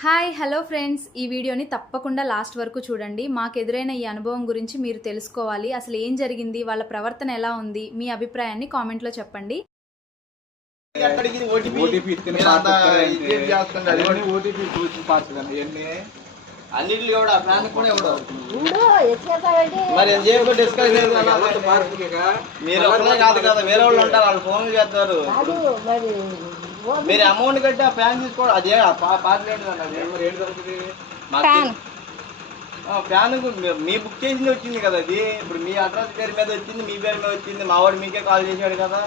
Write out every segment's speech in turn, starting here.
Hi hello friends, ఈ వీడియోని తప్పకుండా లాస్ట్ వరకు చూడండి. మాకు ఎదురైన ఈ అనుభవం గురించి మీరు తెలుసుకోవాలి. అసలు ఏం జరిగింది, వాళ్ళ ప్రవర్తన ఎలా ఉంది, మీ అభిప్రాయాన్ని కామెంట్లో చెప్పండి. అన్నిటిలో కూడా ఫ్యాన్ కూడా ఇవ్వడం మరి ఎంతసేపు డిస్కస్ మీరు ఒకరే కాదు కదా, వేరే వాళ్ళు ఉంటారు, వాళ్ళు ఫోన్లు చేస్తారు. మీరు అమౌంట్ కట్టి ఆ ఫ్యాన్ తీసుకోవడం అదే ఫ్యాన్ మీ బుక్ చేసింది వచ్చింది కదా. అది ఇప్పుడు మీ అడ్రస్ పేరు మీద వచ్చింది, మీ పేరు మీద వచ్చింది. మా వాడు మీకే కాల్ చేశాడు కదా.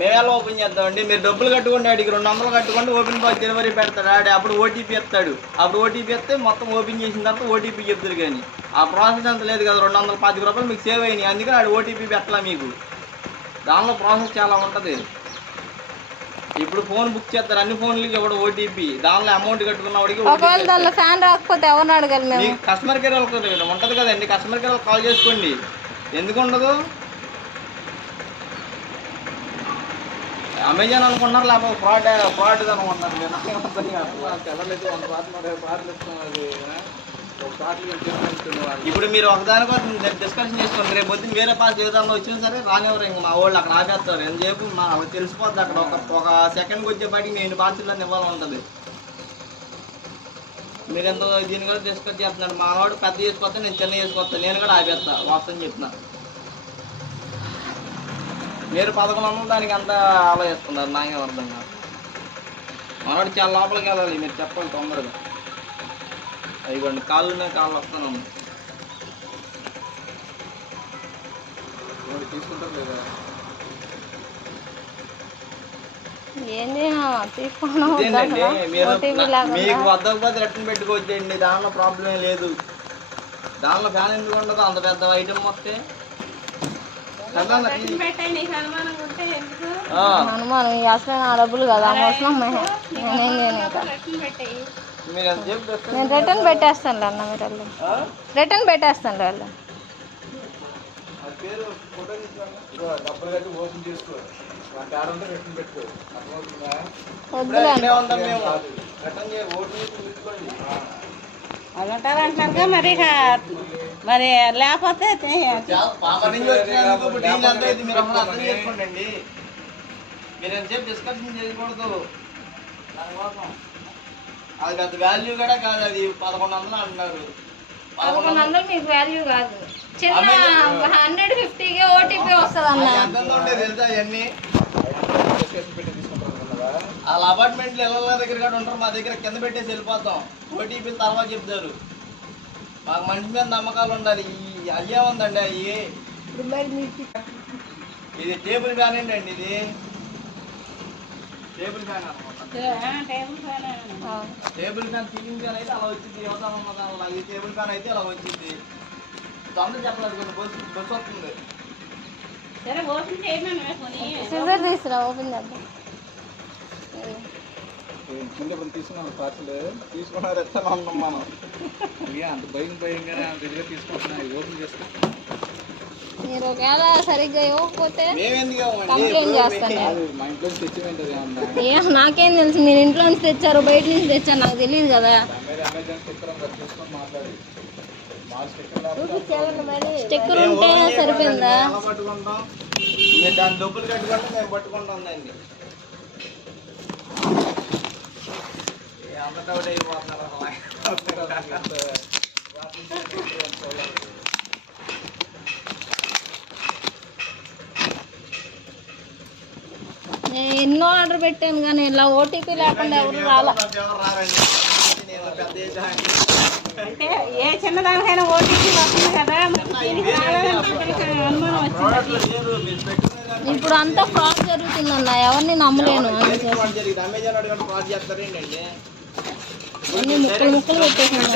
మేము ఎలా ఓపెన్ చేద్దామండి? మీరు డబ్బులు కట్టుకోండి, ఆడికి 200 కట్టుకోండి, ఓపెన్ బాక్స్ డెలివరీ పెడతాడు ఆడి. అప్పుడు ఓటీపీ ఇస్తాడు. అప్పుడు ఓటీపీ ఇస్తే మొత్తం ఓపెన్ చేసిన తర్వాత ఓటీపీ చెప్తారు. కానీ ఆ ప్రాసెస్ అంత లేదు కదా. 225 రూపాయలు మీకు సేవ్ అయినాయి, అందుకని ఆడు ఓటీపీ పెట్టాలా మీకు. దానిలో ప్రాసెస్ చాలా ఉంటుంది. ఇప్పుడు ఫోన్ బుక్ చేస్తారు, అన్ని ఫోన్లకి ఇవ్వడం ఓటీపీ. దానిలో అమౌంట్ కట్టుకున్న వాడికి ఫ్యాన్ రాకపోతే ఎవరిని అడగాలి? కస్టమర్ కేర్ ఉంటుంది కదండి, కస్టమర్ కేర్ కాల్ చేసుకోండి. ఎందుకు ఉండదు? అమెజాన్ అనుకుంటున్నారు, లేకపోతే ఫ్రాడ్ అనుకుంటున్నారు. ఇప్పుడు మీరు ఒకదానికోసం డిస్కషన్ చేసుకోండి. రేపు పొద్దున్న వేరే పాస్ జీవితంలో వచ్చినా సరే రానివ్వరు. ఇంక మా వాళ్ళు అక్కడ ఆపేస్తారు. ఎంత చెప్పు వాళ్ళకి తెలిసిపోద్ది. అక్కడ ఒక సెకండ్కి వచ్చేపాటికి నేను పార్సల్ ఇవ్వాలని ఉంటుంది. మీరు ఎంత దీని కూడా డిస్కస్ చేస్తున్నాడు. మా వాడు పెద్ద చేసుకొస్తా, నేను చిన్న చేసుకొస్తాను, నేను కూడా ఆపేస్తా వస్తాను చెప్తున్నా. మీరు 1100 దానికి అంత ఆలోచిస్తున్నారు, నాకేం అర్థం కాదు. మనోడు చాలా లోపలికి వెళ్ళాలి, మీరు చెప్పాలి తొందరగా. అయిపోండి, కాళ్ళు వస్తాను. తీసుకుంటారు లేదా? మీకు వద్దకపోతే రిటర్న్ పెట్టుకోవచ్చండి, దానిలో ప్రాబ్లం లేదు. దానిలో ఫ్యాన్ ఎందుకు ఉండదు? అంత పెద్ద ఐటమ్ వస్తే అనుమానం అసలు నా డబ్బులు కదా నేను రిటర్న్ పెట్టేస్తాను అన్న. మీరు రిటర్న్ పెట్టేస్తాను అన్న. అంటారంటున్నారుగా మరి. మరి లేకపోతే మీరు ఎంతసేపు డిస్కషన్ చేయకూడదు. అది పెద్ద వాల్యూ కూడా కాదు. అది 1100 అంటున్నారు. 1100 మీకు వాల్యూ కాదు. చిన్న 150కి ఓటీపీ వస్తుంది అన్న. తెలుసా అవన్నీ? వాళ్ళ అపార్ట్మెంట్లు ఇళ్ళ దగ్గర కూడా ఉంటారు. మా దగ్గర కింద పెట్టేసి వెళ్ళిపోతాం. ఓటీపీ తర్వాత చెప్తారు. మాకు మనిషి మీద నమ్మకాలు ఉండాలి. అయ్యే ఉందండి అయ్యి. ఇది టేబుల్ ఫ్యాన్ అండి. ఇది టేబుల్ ఫ్యాన్ అనమాట. టేబుల్ ఫ్యాన్ సీలింగ్ ఫ్యాన్ అయితే అలా వచ్చింది. ఇది టేబుల్ ఫ్యాన్ అయితే అలా వచ్చింది. తొందర చెప్పలేదు, కొంచెం బస్సు వస్తుంది. తీసుకురా, ఓపెన్ చేద్దాం. తీసుకున్నాం పార్సల్ తీసుకున్నారు. ఎట్లా ఉన్నాం మనం? అంత భయంగానే తీసుకుంటున్నా. ఓపెన్ చేసుకో. మీరు ఒకవేళ సరిగ్గా ఇవ్వకపోతే కంప్లైంట్ చేస్తాను. నాకేం తెలుసు? మీరు ఇంట్లో నుంచి తెచ్చారు, బయట నుంచి తెచ్చారు, నాకు తెలియదు కదా. స్టిక్కర్ ఉంటే సరిపోయిందా? దాని డబ్బులు కట్టుకుంటే మేము పట్టుకుంటాం. దాన్ని నేను ఎన్నో ఆర్డర్ పెట్టాను కానీ ఇలా ఓటీపీ లేకుండా ఎవరు రారండి. అంటే ఏ చిన్నదానికైనా ఓటీపీ వస్తుంది కదా. అనుమానం వచ్చింది. ఇప్పుడు అంతా ఫ్రాడ్ జరుగుతుందన్న, ఎవరిని నమ్మలేను. అన్ని ముక్కలు పెట్టేసాను.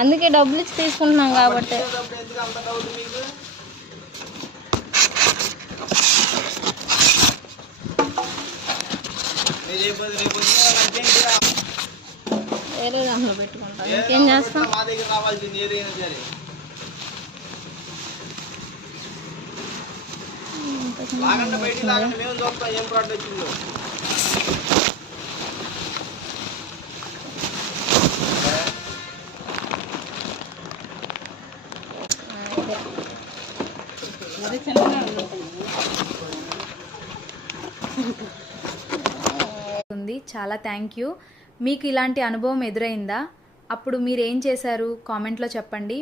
అందుకే డబ్బులు ఇచ్చి తీసుకుంటున్నాం కాబట్టి. వేరే దాంట్లో పెట్టుకుంటాం, ఇంకేం చేస్తాం. మా దగ్గర రావాల్సింది ఏదైనా సరే. లాగండి బయటికి లాగండి, మేము చూస్తాం ఏం ప్రోడక్ట్ వచ్చిందో. మరి చిన్నగా ఉంది. చాలా థ్యాంక్ యూ. మీకు ఇలాంటి అనుభవం ఎదురైందా? అప్పుడు మీరు ఏం చేశారు? కామెంట్లో చెప్పండి.